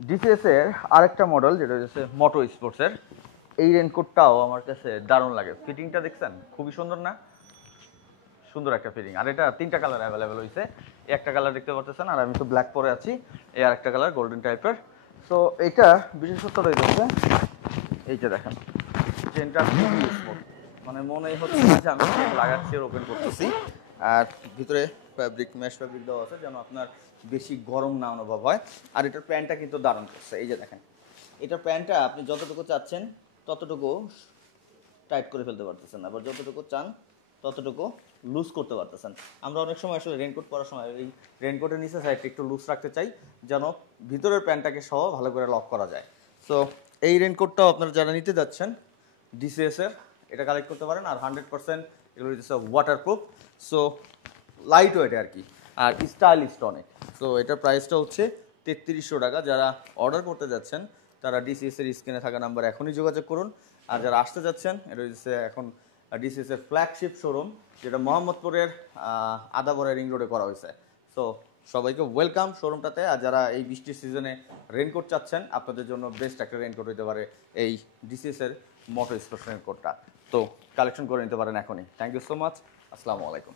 DCs এর আরেকটা model যেটা হচ্ছে মোটো স্পোর্টসের, এই রেনকোটটাও আমার কাছে দারুণ লাগে। ফিটিংটা দেখছেন খুবই সুন্দর না? সুন্দর একটা ফিটিং। আর এটা তিনটা কালার অ্যাভেলেবেল হয়েছে। একটা কালার দেখতে পাচ্ছেন, আর আমি তো ব্ল্যাক পরে আছি। এই আরেকটা কালার গোল্ডেন টাইপের। সো এটা বিশেষত্ব রয়েছে, এই যে দেখেন চেনটা খুবই স্মুথ, মানে মনে হচ্ছে না যে আমি চেন লাগাচ্ছি আর ওপেন করতেছি। আর ভিতরে ফ্যাব্রিক, মেশ ফ্যাব্রিক দেওয়া আছে যেন আপনার বেশি গরম না অনুভব হয়। আর এটার প্যান্টটা কিন্তু দারুণ করছে, এই যে দেখেন এটার প্যান্টটা আপনি যতটুকু চাচ্ছেন ততটুকু টাইট করে ফেলতে পারতেছেন, আবার যতটুকু চান ততটুকু লুজ করতে পারতেছেন। আমরা অনেক সময় আসলে রেনকোট পরার সময় এই রেনকোটের নিচে সাইডটা একটু লুজ রাখতে চাই যেন ভিতরের প্যান্টটাকে সহ ভালো করে লক করা যায়। সো এই রেনকোটটাও আপনারা যারা নিতে যাচ্ছেন ডিসিএস এর, এটা কালেক্ট করতে পারেন। আর 100% এগুলো হচ্ছে ওয়াটারপ্রুফ, সো লাইট ওয়েট আর কি, আর স্টাইলিশ অনেক। সো এটার প্রাইসটা হচ্ছে 3300 টাকা। যারা অর্ডার করতে যাচ্ছেন তারা ডিসিএস এর স্ক্রিনে থাকা নাম্বার এখনই যোগাযোগ করুন। আর যারা আসতে যাচ্ছেন, এটা হচ্ছে এখন ডিসিএস এর ফ্ল্যাগশিপ শোরুম, যেটা মোহাম্মদপুরের আদাবরা রিং রোডে করা হয়েছে। সো সবাইকে ওয়েলকাম শোরুমটাতে। আর যারা এই বৃষ্টির সিজনে রেনকোট চাচ্ছেন, আপনাদের জন্য বেস্ট একটা রেনকোট হতে পারে এই ডিসিএস এর মোটো স্পোর্টস রেনকোটটা। তো কালেকশন করে নিতে পারেন এখনই। Thank you so much. আসসালামু আলাইকুম।